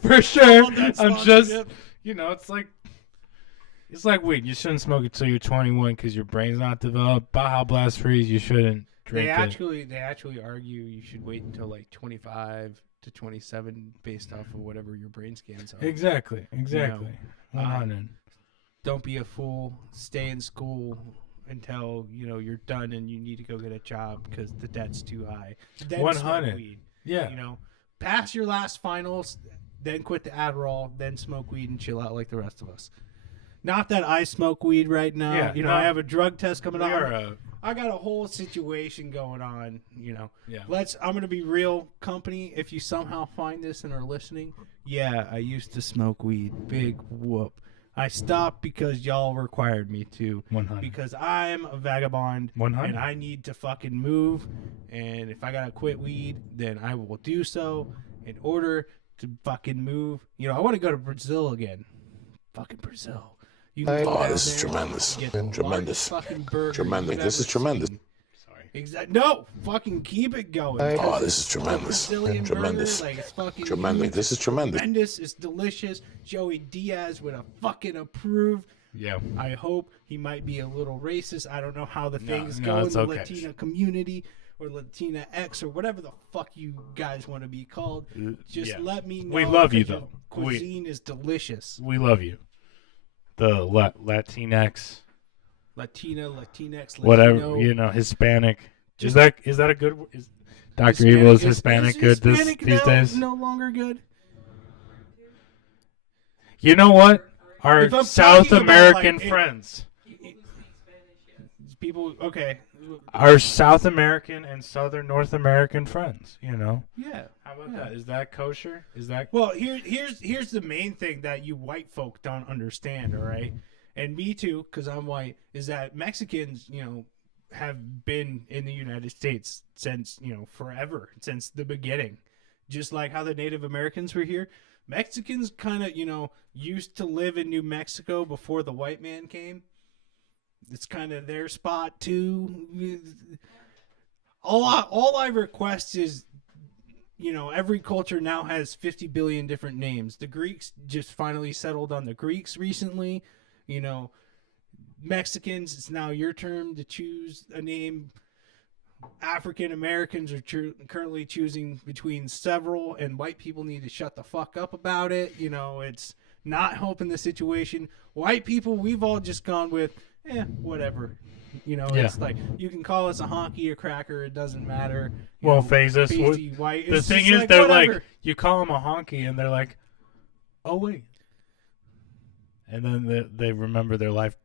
For sure. I'm just, it's like weed. You shouldn't smoke it till you're 21 because your brain's not developed. Baja Blast freeze, you shouldn't drink They actually argue you should wait until like 25 to 27 based off of whatever your brain scans are. it. Exactly. 100. Don't be a fool. Stay in school until you're done and you need to go get a job because the debt's too high. Then smoke 100. weed. Yeah. Pass your last finals, then quit the Adderall, then smoke weed and chill out like the rest of us. Not that I smoke weed right now. Yeah, no. I have a drug test coming We on. are, I got a whole situation going on, yeah. I'm going to be real, company. If you somehow find this and are listening, yeah, I used to smoke weed. Big whoop. I stopped because y'all required me to. 100. Because I'm a vagabond 100. and I need to fucking move. And if I got to quit weed, then I will do so in order to fucking move. I want to go to Brazil again. Fucking Brazil. You can go Oh, down this is there, tremendous. get the Tremendous. largest fucking burger Tremendous. you've This is ever tremendous. seen. Sorry. Exactly. No, fucking keep it going. Oh, this is tremendous. Brazilian Tremendous. burger, like it's fucking Tremendous. huge, This is it's tremendous. tremendous. It's delicious. Joey Diaz would have fucking approved. Yeah. I hope he might be a little racist. I don't know how the things no, go in it's the okay. Latina community or Latina X or whatever the fuck you guys want to be called. Just Yeah. let me know. We love you, 'cause your though. Cuisine is delicious. We love you. the Latinx, Latina, Latinx, whatever, Latino. you know, Hispanic. Just- is that a good? Is Dr. Evil is Hispanic good Hispanic these now days? no longer good. You know what? Our If I'm South talking about, American like, friends, People who speak Spanish, yes. People, okay, our South American and Southern North American friends. You know, yeah. how about Yeah. that? Is that kosher? Is that Well, here's the main thing that you white folk don't understand, all right? And me too, because I'm white, is that Mexicans, you know, have been in the United States since, you know, forever, since the beginning. Just like how the Native Americans were here. Mexicans kind of, you know, used to live in New Mexico before the white man came. It's kind of their spot too. All I request is, you know, every culture now has 50 billion different names. The Greeks just finally settled on the Greeks recently. You know, Mexicans, it's now your turn to choose a name. African Americans are currently choosing between several, and white people need to shut the fuck up about it. You know, it's not helping the situation. White people, we've all just gone with, whatever. You know, Yeah. it's like, you can call us a honky or cracker, it doesn't matter. You won't know, phase us? pasty, white. The It's thing just is, they're whatever. like, you call them a honky, and they're like, oh wait, and then they remember their life,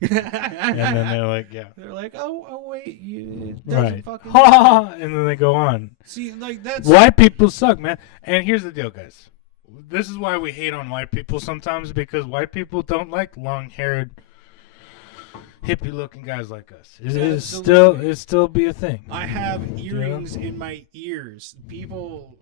and then they're like, yeah, They're like, oh wait, it doesn't right, fucking ha ha ha, matter. and then they go on. See, like, that's White people suck, man. And here's the deal, guys. This is why we hate on white people sometimes, because white people don't like long-haired, hippie-looking guys like us. It still be a thing. I have earrings in my ears. People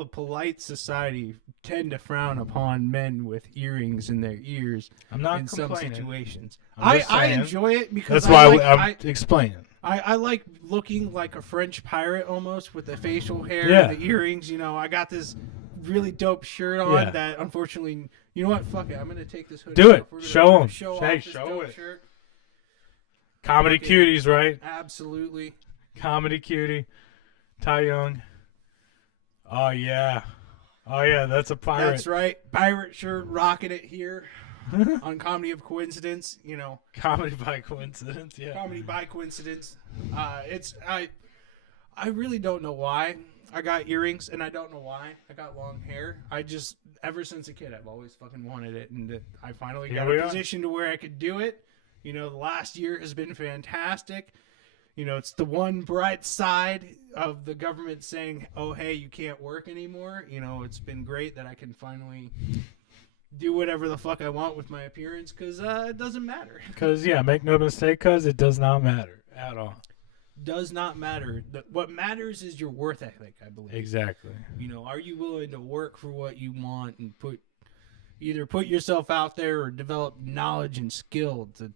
of polite society tend to frown upon men with earrings in their ears I'm not in some complaining. situations. I'm I just saying. enjoy it because That's why I I'm explaining. I like looking like a French pirate almost with the facial hair Yeah. and the earrings. You know, I got this really dope shirt on Yeah. that unfortunately, you know what? Fuck it. I'm gonna take this hoodie Do off. it. We're gonna Show try to 'em. Show Hey, off this show dope it. shirt. Comedy Fucking- cuties, right? Absolutely. Comedy cutie. Ty Young. Oh, yeah. Oh, yeah, that's a pirate. That's right. Pirate shirt, rocking it here on Comedy of Coincidence. You know, Comedy by coincidence, yeah. comedy by coincidence. I really don't know why I got earrings, and I don't know why I got long hair. I just, ever since a kid, I've always fucking wanted it, and I finally Here got we a are. position to where I could do it. You know, the last year has been fantastic. You know, it's the one bright side of the government saying, oh, hey, you can't work anymore. You know, it's been great that I can finally do whatever the fuck I want with my appearance because it doesn't matter. Because, yeah, make no mistake, because it does not matter at all. Does not matter. What matters is your worth ethic, I believe. Exactly. You know, are you willing to work for what you want and either put yourself out there or develop knowledge and skill to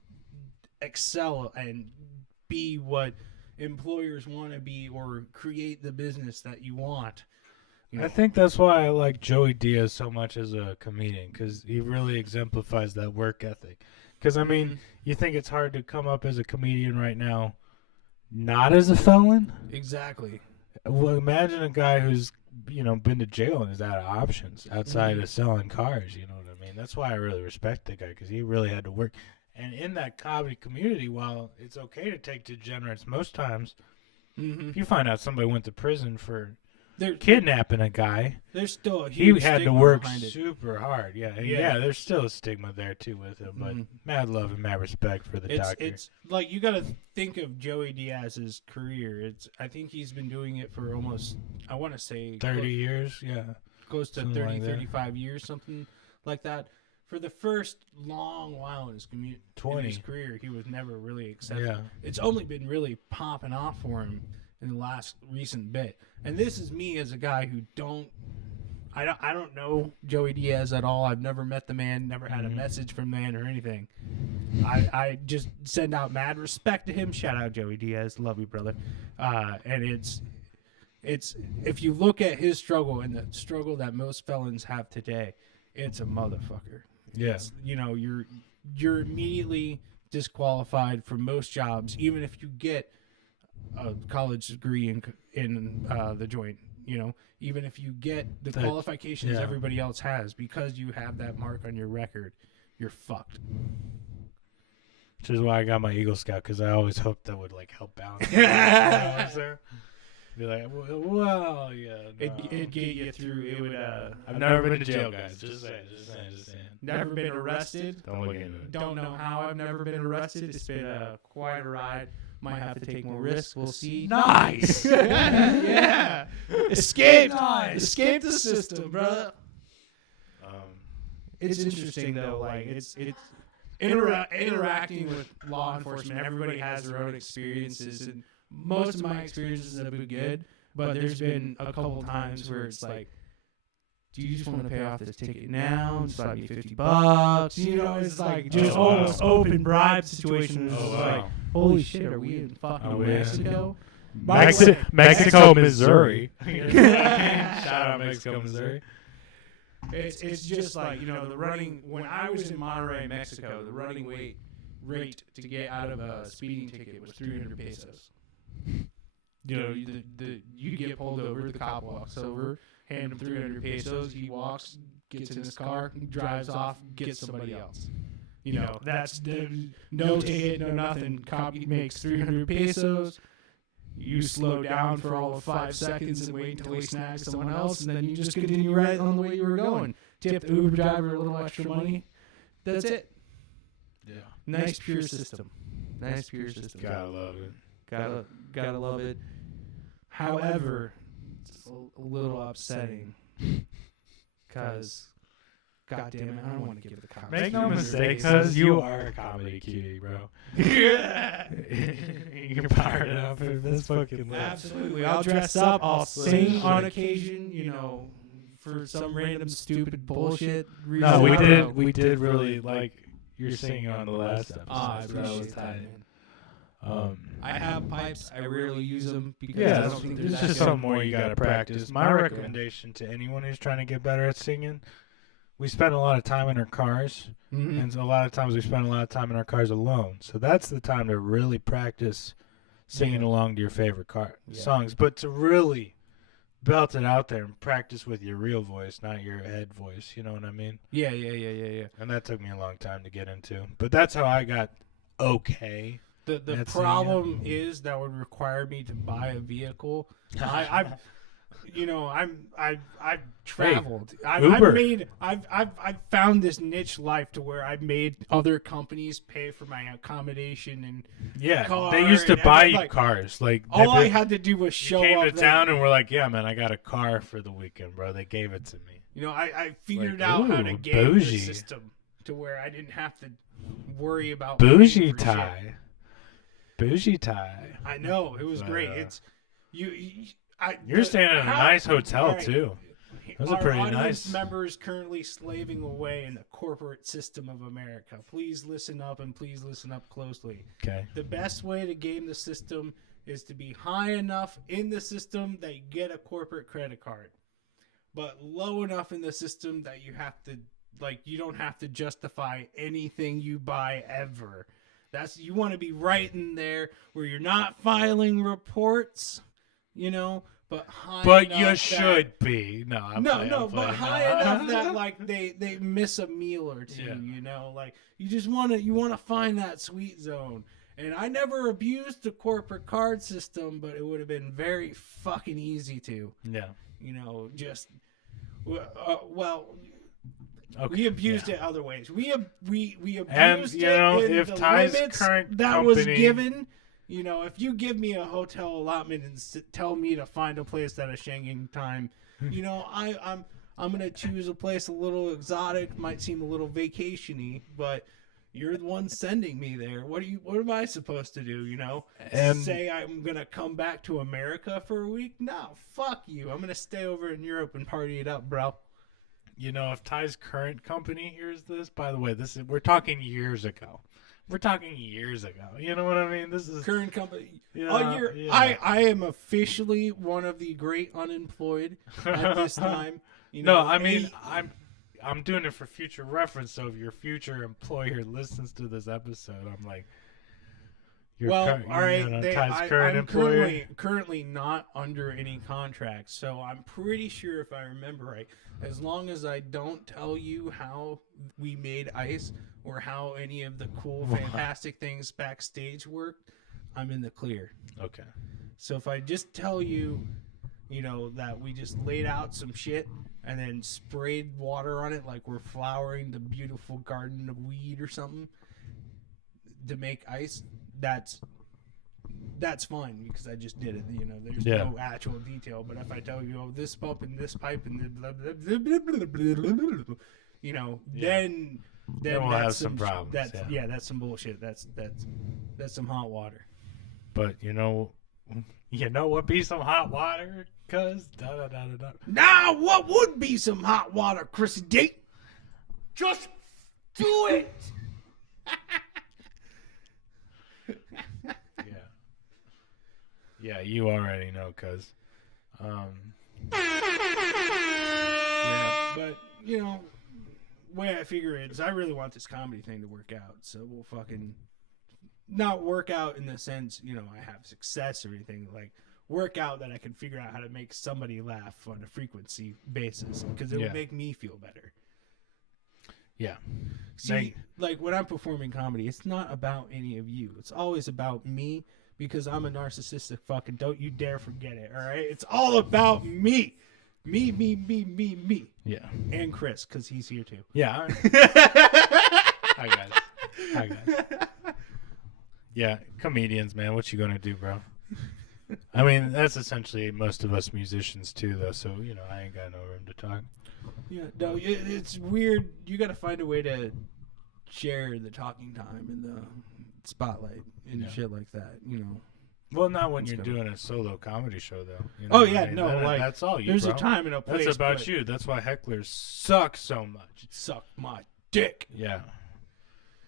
excel and be what employers want to be or create the business that you want? You know? I think that's why I like Joey Diaz so much as a comedian, because he really exemplifies that work ethic. Because, I mean, you think it's hard to come up as a comedian right now not as a felon? Exactly. Well, imagine a guy who's, you know, been to jail and is out of options outside Mhm. of selling cars, you know what I mean? That's why I really respect the guy, because he really had to work. And in that comedy community, while it's okay to take degenerates most times, Mm-hmm. if you find out somebody went to prison for There, kidnapping a guy, there's still a he huge had to stigma work behind it. super hard. Yeah, and Yeah. yeah, there's still a stigma there too with him, but Mhm. mad love and mad respect for the doctor. It's like you got to think of Joey Diaz's career. I think he's been doing it for almost, I want to say 30 years, yeah. close to something 30, like that. 35 years, something like that. For the first long while in his in 20. his career, he was never really accepted. Yeah. It's only been really popping off for him in the last recent bit. And this is me as a guy who I don't know Joey Diaz at all. I've never met the man, never had a Mhm. message from the man or anything. I just send out mad respect to him. Shout out Joey Diaz, love you, brother. And it's if you look at his struggle and the struggle that most felons have today, it's a motherfucker. Yeah. It's, you know, you're immediately disqualified from most jobs, even if you get a college degree in the joint. You know, even if you get the That- qualifications yeah. everybody else has, because you have that mark on your record, you're fucked. Which is why I got my Eagle Scout, because I always hoped that would like help balance. You know what I'm saying? Be like, well, yeah. No. It'd get you through. It would. I've never been to jail, guys. Just saying. Never been arrested. Don't look into it. Don't know how I've never been arrested. It's been quite a ride. Might have to take more risks. We'll see. Nice. Yeah. Escape. Nice. Escape the system, brother. It's interesting though. Like it's interacting with law enforcement. Everybody has their own experiences, and most of my experiences have been good. But there's been a couple times where it's like, do you just want to pay off this ticket now? Just buy me $50. You know, it's like just almost open bribe situations. Oh, It's wow. like, holy shit, are we in fucking Oh, yeah. Mexico? Mexico, Missouri. Shout out Mexico, Missouri. It's just like, you know, the running, when I was in Monterrey, Mexico, the running rate to get out of a speeding ticket was 300 pesos. You know, you get pulled over, the cop walks over, hand him 300 pesos, he walks, gets in his car, drives off, gets somebody else. You know, that's no ticket, no nothing. Cop makes 300 pesos. You slow down for all of 5 seconds and wait until he snags someone else, and then you just continue right on the way you were going. Tip the Uber driver a little extra money. That's it. Yeah. Nice pure system. Nice pure system. Gotta love it. Gotta love it. However, it's a little upsetting because, God damn it, I don't want to give the cops. Make no mistake, cuz you are a comedy cutie, bro. You're fired up for this fucking list. Absolutely. I'll dress up. I'll sing on occasion, you know, for some random stupid bullshit reason. No, I don't know. we did really like your singing on the last episode. I so that was appreciate that, tight. man. Um, I have pipes. I rarely use them because I yeah, don't think they're it's that just good. something more you gotta practice. My recommendation to anyone who's trying to get better at singing, we spend a lot of time in our cars, Mhm. and a lot of times we spend a lot of time in our cars alone. So that's the time to really practice singing along to your favorite Yeah. songs, but to really belt it out there and practice with your real voice, not your head voice. You know what I mean? Yeah. And that took me a long time to get into. But that's how I got okay. The That's problem is that would require me to buy a vehicle. I've traveled. Uber. I've found this niche life to where I've made other companies pay for my accommodation, and Yeah, car they used to and buy everything. you cars. Like all I they had to do was show came up to there. town and we're like, yeah, man, I got a car for the weekend, bro. They gave it to me. You know, I figured Like, out how to ooh, game bougie. the system to where I didn't have to worry about Bougie paying for shit. tie. Bougie tie. I know, it was But, great. It's You're staying in a nice hotel right. too. Those are Our pretty audience nice. members currently slaving away in the corporate system of America. Please listen up, and please listen up closely. Okay. The best way to game the system is to be high enough in the system that you get a corporate credit card, but low enough in the system that you don't have to justify anything you buy ever. You want to be right in there where you're not filing reports, you know, but high But enough you that- should be. No, I'm playing, I'm but playing. high enough that like they miss a meal or two, Yeah. you know, like you want to find that sweet zone. And I never abused the corporate card system, but it would have been very fucking easy to, Yeah. you know, just Okay. we abused yeah. it other ways. We abused And, it you know, in if the Ty's limits current that was company- given. You know, if you give me a hotel allotment and tell me to find a place at a Schengen time, you know, I'm gonna choose a place a little exotic, might seem a little vacationy, but you're the one sending me there. What am I supposed to do? You know, And- say I'm gonna come back to America for a week? No, fuck you. I'm gonna stay over in Europe and party it up, bro. You know, if Ty's current company hears this, by the way, we're talking years ago. We're talking years ago. You know what I mean? This is Current company. Yeah, You're, yeah. I am officially one of the great unemployed at this time. You no. know, I mean, I'm doing it for future reference. So if your future employer listens to this episode, I'm like, Your Well, cur- all right. you know, They, Ty's current I'm employer. currently not under any contract, so I'm pretty sure if I remember right, as long as I don't tell you how we made ice or how any of the cool, Wow. fantastic things backstage worked, I'm in the clear. Okay. So if I just tell you, you know, that we just laid out some shit and then sprayed water on it like we're flowering the beautiful garden of weed or something to make ice, that's fine because I just did it. You know, there's Yeah. no actual detail. But if I tell you, oh, this pump and this pipe and blah, blah, blah, blah, blah, blah, blah, blah, you know, Yeah. then Then we'll that's have some problems, That's yeah. that's some bullshit. That's some hot water. But you know what be some hot water? Cause da da da da da. Now, what would be some hot water, Chrissy D? Just do it. Yeah. Yeah, you already know, cuz. Yeah, but you know, way I figure it is, I really want this comedy thing to work out. So we'll fucking not work out in the sense, you know, I have success or anything. Like work out that I can figure out how to make somebody laugh on a frequency basis because it Yeah. would make me feel better. Yeah. See, like when I'm performing comedy, it's not about any of you. It's always about me because I'm a narcissistic fucking. Don't you dare forget it. All right, it's all about me, me, Yeah. and Chris because he's here too. Yeah. Hi guys. Hi guys. Yeah, comedians, man. What you gonna do, bro? I mean, that's essentially most of us musicians too, though. So you know, I ain't got no room to talk. Yeah, no, it's weird. You got to find a way to share the talking time and the spotlight and Yeah. shit like that. You know. Well, not when Let's you're go. doing a solo comedy show, though. You Oh, know, yeah, I mean, no, like, that's all you. There's bro. a time and a place. That's about but you. That's why hecklers suck so much. Suck my dick. Yeah.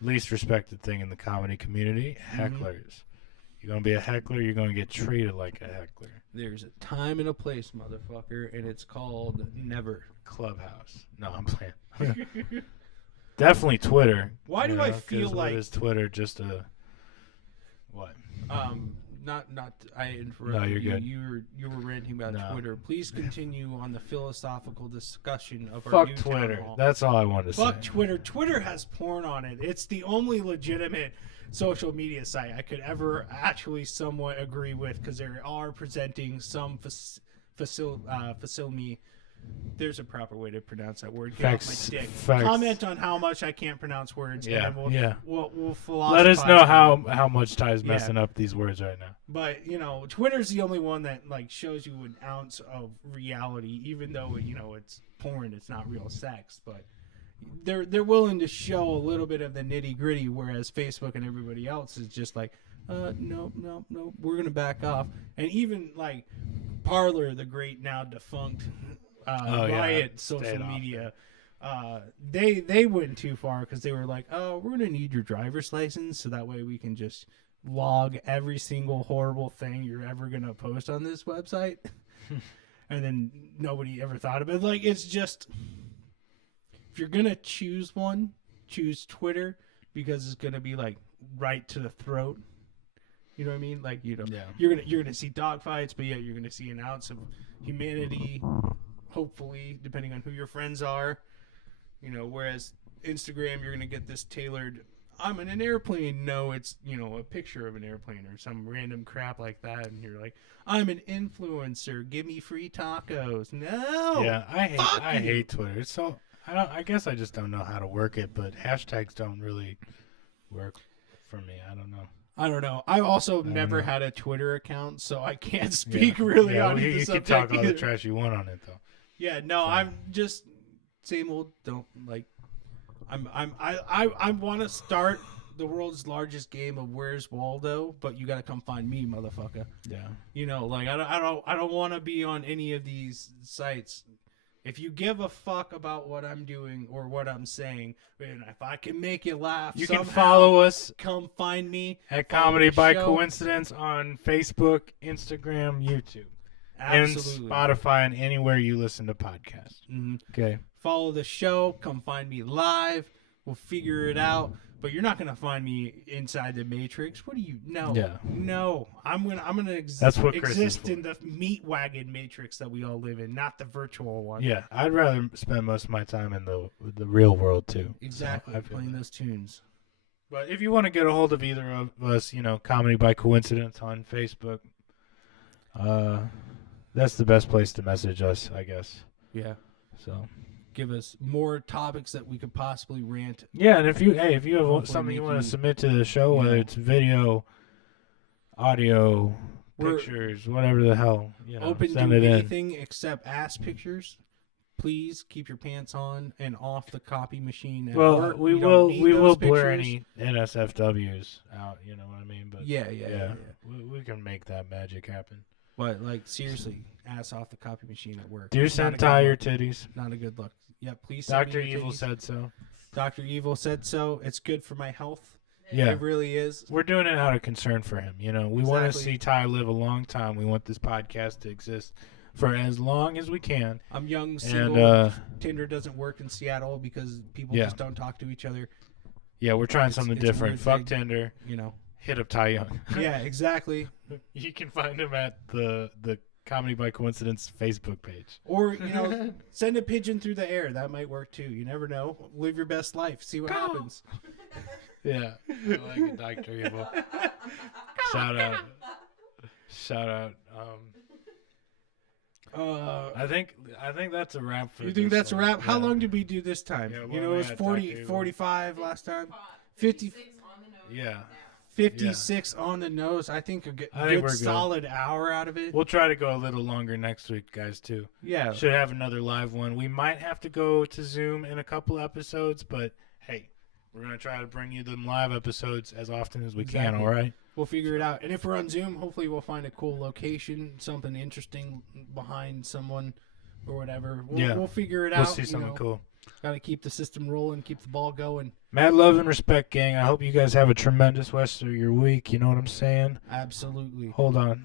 Least respected thing in the comedy community: hecklers. You're gonna be a heckler. You're gonna get treated like a heckler. There's a time and a place, motherfucker, and it's called never. Clubhouse. No, I'm playing. Definitely Twitter. Why do you I know, 'cause feel what like- is Twitter just a what? Not. I interrupted No, you're you. good. You were ranting about No. Twitter. Please continue on the philosophical discussion of our Fuck new town Twitter. hall. That's all I wanted to Fuck say. Twitter. Twitter has porn on it. It's the only legitimate social media site I could ever actually somewhat agree with because they are presenting some facility. There's a proper way to pronounce that word. Get off my dick. Facts. Comment on how much I can't pronounce words. Yeah, And we'll, yeah. We'll Let us philosophize know on it. how much Ty's Yeah. messing up these words right now. But you know, Twitter's the only one that like shows you an ounce of reality, even though you know it's porn, it's not real sex. But they're willing to show a little bit of the nitty gritty, whereas Facebook and everybody else is just like, no, we're gonna back off. And even like Parler, the great now defunct Riot stayed social off media. They went too far because they were like, oh, we're gonna need your driver's license so that way we can just log every single horrible thing you're ever gonna post on this website. And then nobody ever thought of it. Like it's just, if you're gonna choose one, choose Twitter because it's gonna be like right to the throat. You know what I mean? Like Yeah. you're gonna see dogfights, but yeah, you're gonna see an ounce of humanity. Hopefully, depending on who your friends are, you know. Whereas Instagram, you're gonna get this tailored. I'm in an airplane. No, it's a picture of an airplane or some random crap like that, and you're like, I'm an influencer. Give me free tacos. No. Yeah, fuck I you. hate Twitter. It's so I guess I just don't know how to work it, but hashtags don't really work for me. I don't know. I don't know. I also never know. had a Twitter account, so I can't speak really on well, the you can subject talk all the either. trash you want on it though. Yeah, no, So. I'm just same old. Don't like. I want to start the world's largest game of Where's Waldo, but you got to come find me, motherfucker. Yeah. You know, like I don't want to be on any of these sites. If you give a fuck about what I'm doing or what I'm saying, and if I can make you laugh, You can somehow, follow us Come find me. at follow Comedy the by show. Coincidence on Facebook, Instagram, YouTube, Absolutely. and Spotify, and anywhere you listen to podcasts. Mhm. Okay. Follow the show. Come find me live. We'll figure it out. But you're not gonna find me inside the Matrix. What do you? No, Yeah. no. I'm gonna That's what Chris is exist for. in the meat wagon Matrix that we all live in, not the virtual one. Yeah, I'd rather spend most of my time in the real world too. exactly. So I feel Playing that. those tunes. But if you want to get a hold of either of us, Comedy by Coincidence on Facebook, that's the best place to message us, I guess. Yeah. So Give us more topics that we could possibly rant. yeah, and if you have Hopefully something you make want you- to submit to the show, whether Yeah. it's video, audio, We're pictures, whatever the hell, open send to it in. anything except ass pictures. Please keep your pants on and off the copy machine. At Well, work. we don't will need we will those blur pictures. any NSFWs out. You know what I mean? But Yeah. we can make that magic happen. But like seriously, ass off the copy machine at work. Do Not a send good Ty your look. titties. Not a good look. Yeah, please. Send me Dr. your Evil titties. said so. Dr. Evil said so. It's good for my health. Yeah. It really is. We're doing it out of concern for him. We want to Exactly. see Ty live a long time. We want this podcast to exist for as long as we can. I'm young, And single. Tinder doesn't work in Seattle because people Yeah. just don't talk to each other. yeah, we're trying It's- something it's a different. weird Fuck thing. Tinder. You know. Hit up Ty Young. Yeah, exactly. You can find him at the Comedy by Coincidence Facebook page. Or send a pigeon through the air. That might work too. You never know. Live your best life. See what happens. Yeah, I like it, Dr. Evil. Shout out. I think that's a wrap for You think this that's a one. wrap? How Yeah. long did we do this time? Yeah, It well, was we had 40, Dr. Evil. 45 last time. 56 on the nose. Yeah. now. 56 on the nose. I think a good, I think we're good. solid hour out of it. We'll try to go a little longer next week, guys, too. Yeah. Should have another live one. We might have to go to Zoom in a couple episodes, but hey, we're going to try to bring you them live episodes as often as we can, Exactly. all right? We'll figure it out. And if we're on Zoom, hopefully we'll find a cool location, something interesting behind someone or whatever. We'll figure it out. We'll see something cool. Got to keep the system rolling, keep the ball going. Mad love and respect, gang. I hope you guys have a tremendous rest of your week. You know what I'm saying? Absolutely. Hold on.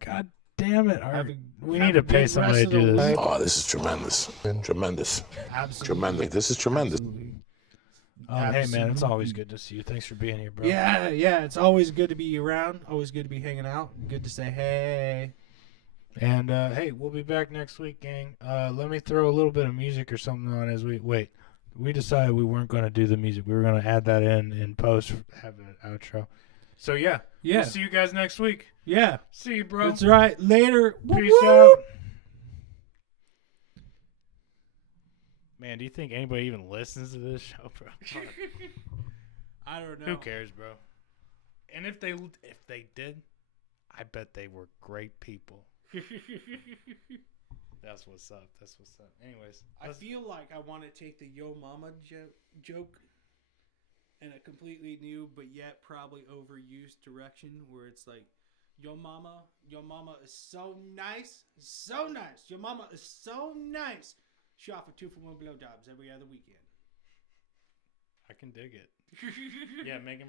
God damn it. All Have right. a- We have need a to pay good somebody to rest of do the this. week. Oh, this is tremendous. Tremendous. Absolutely. Tremendous. This is tremendous. Absolutely. Hey, man, it's always Absolutely. good to see you. Thanks for being here, bro. Yeah, it's always good to be around. Always good to be hanging out. Good to say hey. And, hey, we'll be back next week, gang. Let me throw a little bit of music or something on as we... Wait. We decided we weren't going to do the music. We were going to add that in post, have an outro. So, yeah. Yeah. We'll see you guys next week. Yeah. See you, bro. That's right. Later. Peace Woo-woo. out. Man, do you think anybody even listens to this show, bro? I don't know. Who cares, bro? And if they did, I bet they were great people. That's what's up. Anyways, I feel like I want to take the Yo Mama joke in a completely new but yet probably overused direction where it's like, Yo Mama is so nice. Your mama is so nice. She offered 2-for-1 blowjobs every other weekend. I can dig it. Yeah, make him.